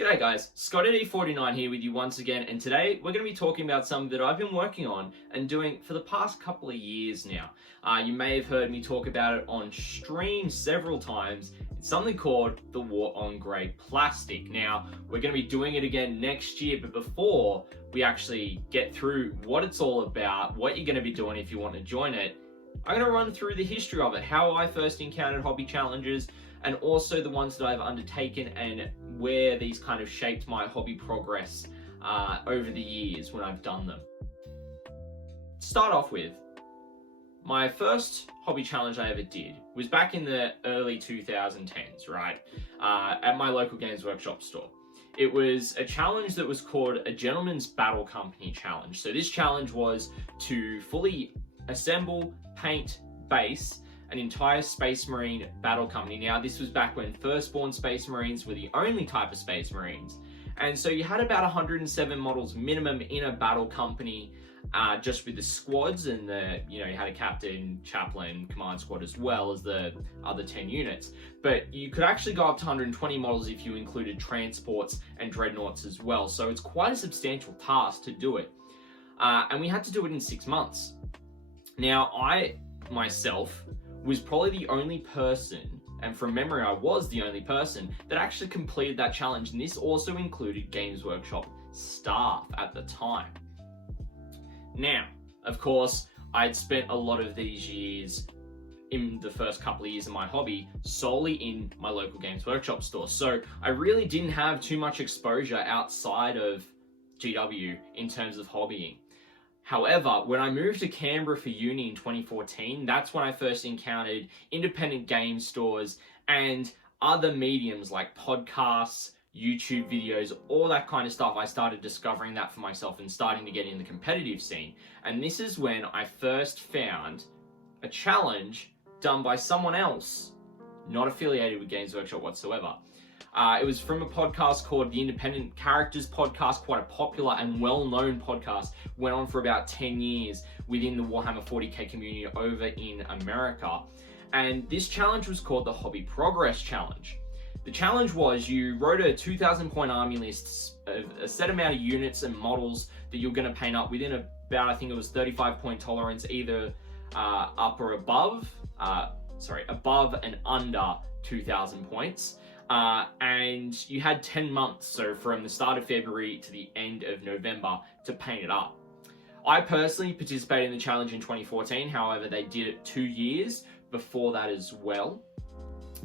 G'day guys, Scott@E49 here with you once again, and today we're going to be talking about something that I've been working on and doing for the past couple of years now. You may have heard me talk about it on stream several times. It's something called the War on Grey Plastic. Now, we're going to be doing it again next year, but before we actually get through what it's all about, what you're going to be doing if you want to join it, I'm going to run through the history of it, how I first encountered hobby challenges, and also the ones that I've undertaken and where these kind of shaped my hobby progress over the years when I've done them. To start off with, my first hobby challenge I ever did was back in the early 2010s, right? At my local Games Workshop store. It was a challenge that was called a Gentleman's Battle Company Challenge. So this challenge was to fully assemble, paint, base an entire Space Marine battle company. Now, this was back when firstborn Space Marines were the only type of Space Marines. And so you had about 107 models minimum in a battle company, just with the squads and you had a captain, chaplain, command squad, as well as the other 10 units. But you could actually go up to 120 models if you included transports and dreadnoughts as well. So it's quite a substantial task to do it. And we had to do it in 6 months. Now, I myself was probably the only person, and from memory I was the only person, that actually completed that challenge, and this also included Games Workshop staff at the time. Now, of course, I'd spent a lot of these years in the first couple of years of my hobby solely in my local Games Workshop store, so I really didn't have too much exposure outside of GW in terms of hobbying. However, when I moved to Canberra for uni in 2014, that's when I first encountered independent game stores and other mediums like podcasts, YouTube videos, all that kind of stuff. I started discovering that for myself and starting to get in the competitive scene. And this is when I first found a challenge done by someone else, not affiliated with Games Workshop whatsoever. It was from a podcast called the Independent Characters Podcast, quite a popular and well-known podcast. Went on for about 10 years within the Warhammer 40k community over in America. And this challenge was called the Hobby Progress Challenge. The challenge was you wrote a 2,000 point army list of a set amount of units and models that you're going to paint up within about, I think it was 35 point tolerance, either up or above and under 2,000 points. And you had 10 months, so from the start of February to the end of November, to paint it up. I personally participated in the challenge in 2014, however they did it 2 years before that as well.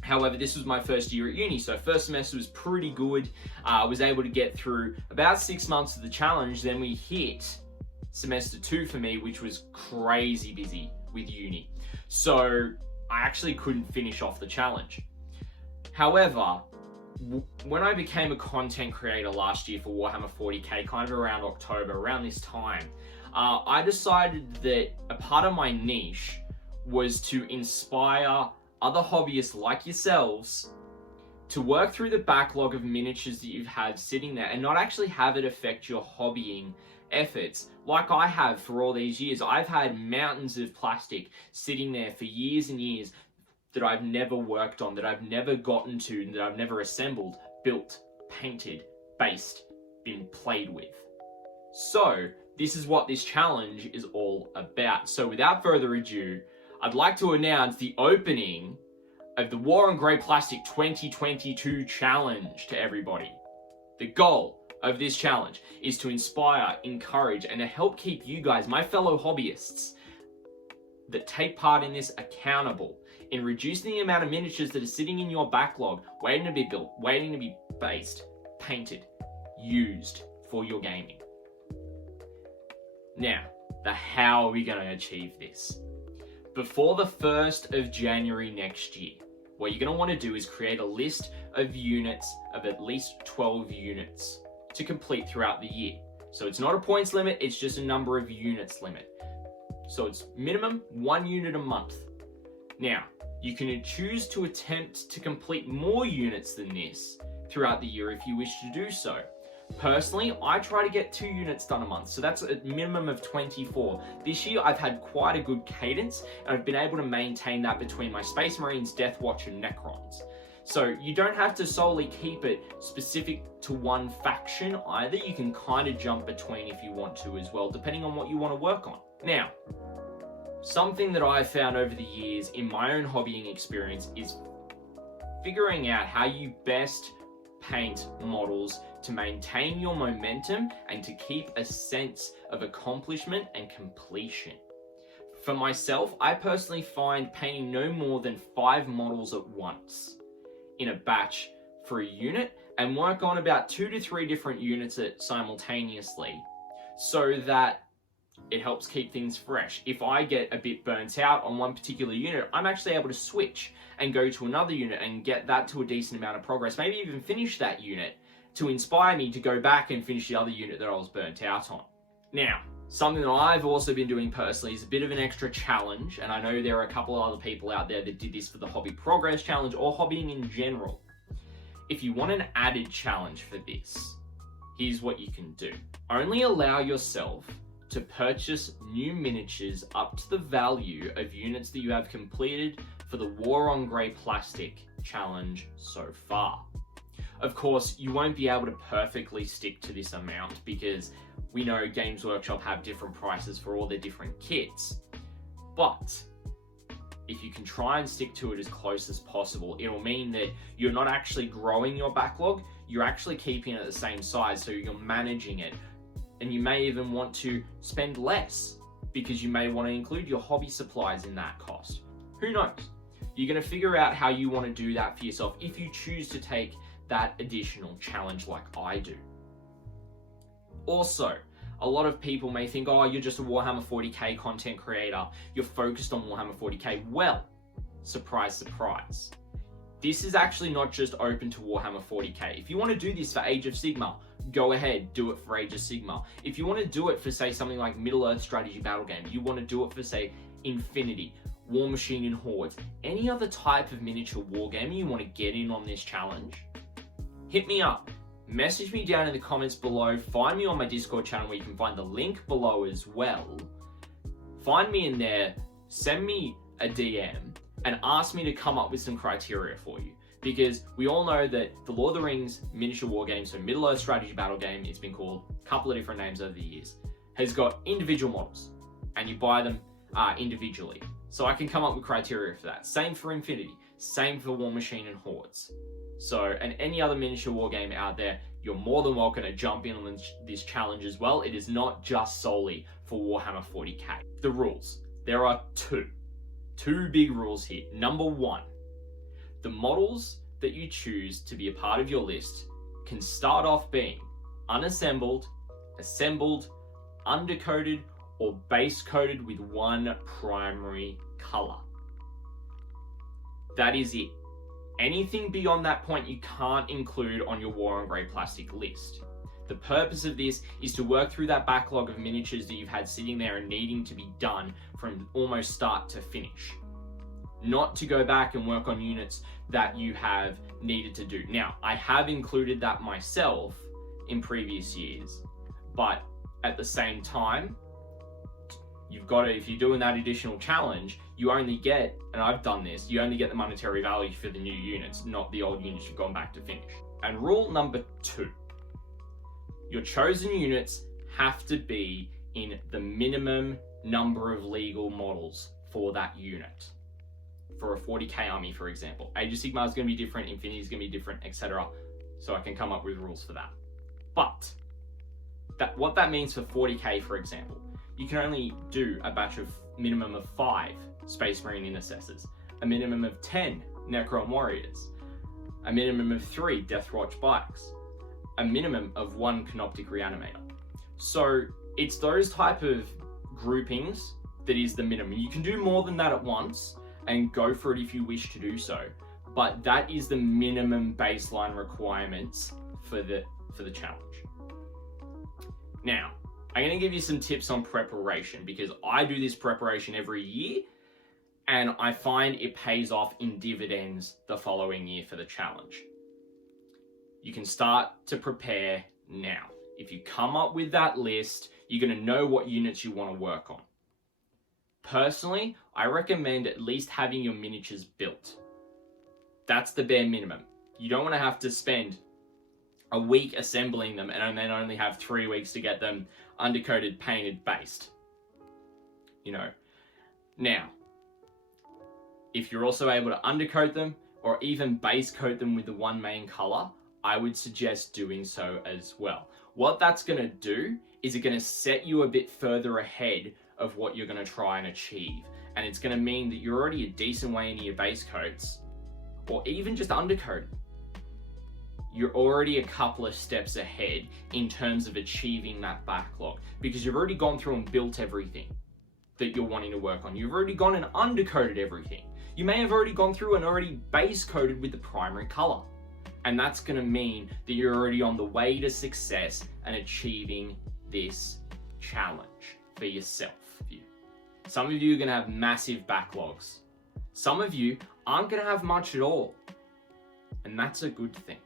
However, this was my first year at uni, so first semester was pretty good. I was able to get through about 6 months of the challenge, then we hit semester 2 for me, which was crazy busy with uni. So I actually couldn't finish off the challenge. However, when I became a content creator last year for Warhammer 40k, kind of around October, around this time, I decided that a part of my niche was to inspire other hobbyists like yourselves to work through the backlog of miniatures that you've had sitting there and not actually have it affect your hobbying efforts like I have for all these years. I've had mountains of plastic sitting there for years and years that I've never worked on, that I've never gotten to, that I've never assembled, built, painted, based, been played with. So this is what this challenge is all about. So without further ado, I'd like to announce the opening of the War on Grey Plastic 2022 challenge to everybody. The goal of this challenge is to inspire, encourage, and to help keep you guys, my fellow hobbyists, that take part in this accountable in reducing the amount of miniatures that are sitting in your backlog, waiting to be built, waiting to be based, painted, used for your gaming. Now, how are we going to achieve this? Before the 1st of January next year, what you're going to want to do is create a list of units of at least 12 units to complete throughout the year. So it's not a points limit, it's just a number of units limit. So it's minimum 1 unit a month. Now, you can choose to attempt to complete more units than this throughout the year if you wish to do so. Personally, I try to get 2 units done a month, so that's a minimum of 24. This year, I've had quite a good cadence, and I've been able to maintain that between my Space Marines, Death Watch, and Necrons. So you don't have to solely keep it specific to one faction either. You can kind of jump between if you want to as well, depending on what you want to work on. Now, something that I've found over the years in my own hobbying experience is figuring out how you best paint models to maintain your momentum and to keep a sense of accomplishment and completion. For myself, I personally find painting no more than 5 models at once in a batch for a unit, and work on about 2 to 3 different units simultaneously, so that it helps keep things fresh. If I get a bit burnt out on one particular unit, I'm actually able to switch and go to another unit and get that to a decent amount of progress, maybe even finish that unit to inspire me to go back and finish the other unit that I was burnt out on. Now, something that I've also been doing personally is a bit of an extra challenge, and I know there are a couple of other people out there that did this for the Hobby Progress Challenge or hobbying in general. If you want an added challenge for this, here's what you can do. Only allow yourself to purchase new miniatures up to the value of units that you have completed for the War on Grey Plastic challenge so far. Of course, you won't be able to perfectly stick to this amount because we know Games Workshop have different prices for all their different kits. But if you can try and stick to it as close as possible, it'll mean that you're not actually growing your backlog, you're actually keeping it at the same size, so you're managing it. And you may even want to spend less because you may want to include your hobby supplies in that cost. Who knows? You're going to figure out how you want to do that for yourself if you choose to take that additional challenge like I do. Also, a lot of people may think, oh, you're just a Warhammer 40k content creator. You're focused on Warhammer 40k. Well, surprise, surprise. This is actually not just open to Warhammer 40k. If you want to do this for Age of Sigmar, go ahead, do it for Age of Sigmar. If you want to do it for, say, something like Middle-earth strategy battle game, you want to do it for, say, Infinity, War Machine and Hordes, any other type of miniature wargaming you want to get in on this challenge, hit me up. Message me down in the comments below. Find me on my Discord channel where you can find the link below as well. Find me in there, send me a DM, and ask me to come up with some criteria for you. Because we all know that the Lord of the Rings miniature war game, so Middle-earth strategy battle game, it's been called a couple of different names over the years, has got individual models, and you buy them individually. So I can come up with criteria for that. Same for Infinity, same for War Machine and Hordes. So, and any other miniature war game out there, you're more than welcome to jump in on this challenge as well. It is not just solely for Warhammer 40k. The rules. There are two big rules here. Number 1, the models that you choose to be a part of your list can start off being unassembled, assembled, undercoated, or base coated with one primary color. That is it. Anything beyond that point you can't include on your War on Grey Plastic list. The purpose of this is to work through that backlog of miniatures that you've had sitting there and needing to be done from almost start to finish. Not to go back and work on units that you have needed to do. Now, I have included that myself in previous years, but at the same time, you've got to, if you're doing that additional challenge, you only get, and I've done this, you only get the monetary value for the new units, not the old units you've gone back to finish. And rule number 2, your chosen units have to be in the minimum number of legal models for that unit. For a 40k army, for example. Age of Sigmar is going to be different, Infinity is going to be different, etc. So I can come up with rules for that. But what that means for 40k, for example, you can only do a batch of minimum of 5 Space Marine Intercessors, a minimum of 10 Necron Warriors, a minimum of 3 Deathwatch Bikes, a minimum of 1 Canoptic Reanimator. So it's those type of groupings that is the minimum. You can do more than that at once and go for it if you wish to do so, but that is the minimum baseline requirements for the challenge. Now, I'm going to give you some tips on preparation because I do this preparation every year and I find it pays off in dividends the following year for the challenge. You can start to prepare now. If you come up with that list, you're going to know what units you want to work on. Personally, I recommend at least having your miniatures built. That's the bare minimum. You don't want to have to spend a week assembling them and then only have 3 weeks to get them undercoated, painted, based. You know. Now, if you're also able to undercoat them or even base coat them with the one main color, I would suggest doing so as well. What that's going to do is it's going to set you a bit further ahead of what you're going to try and achieve. And it's going to mean that you're already a decent way into your base coats, or even just undercoated. You're already a couple of steps ahead in terms of achieving that backlog, because you've already gone through and built everything that you're wanting to work on. You've already gone and undercoated everything. You may have already gone through and already base coated with the primary color. And that's going to mean that you're already on the way to success and achieving this challenge for yourself. Some of you are going to have massive backlogs. Some of you aren't going to have much at all. And that's a good thing.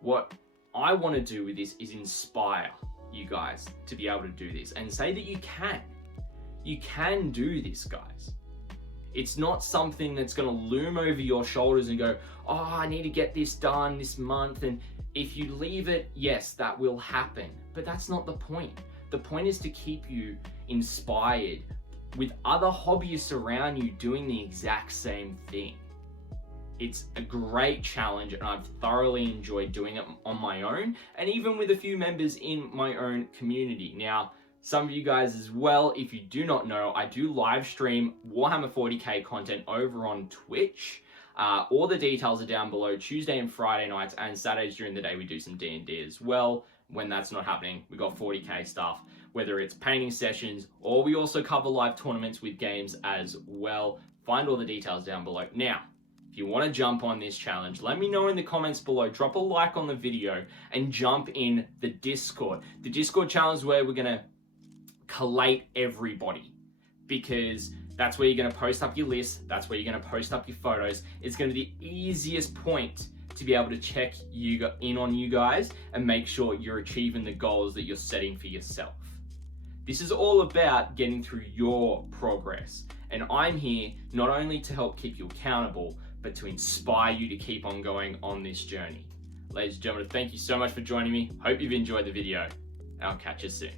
What I want to do with this is inspire you guys to be able to do this and say that you can. You can do this, guys. It's not something that's going to loom over your shoulders and go, oh, I need to get this done this month. And if you leave it, yes, that will happen. But that's not the point. The point is to keep you inspired with other hobbyists around you doing the exact same thing. It's a great challenge and I've thoroughly enjoyed doing it on my own and even with a few members in my own community. Now, some of you guys as well, if you do not know, I do live stream Warhammer 40k content over on Twitch. All the details are down below. Tuesday and Friday nights and Saturdays during the day we do some D&D as well. When that's not happening, we got 40k stuff, whether it's painting sessions or we also cover live tournaments with games as well. Find all the details down below. Now, if you want to jump on this challenge, let me know in the comments below. Drop a like on the video and jump in the Discord. The Discord challenge is where we're going to collate everybody, because that's where you're going to post up your list. That's where you're going to post up your photos. It's going to be the easiest point to be able to check in on you guys and make sure you're achieving the goals that you're setting for yourself. This is all about getting through your progress. And I'm here not only to help keep you accountable, but to inspire you to keep on going on this journey. Ladies and gentlemen, thank you so much for joining me. Hope you've enjoyed the video, and I'll catch you soon.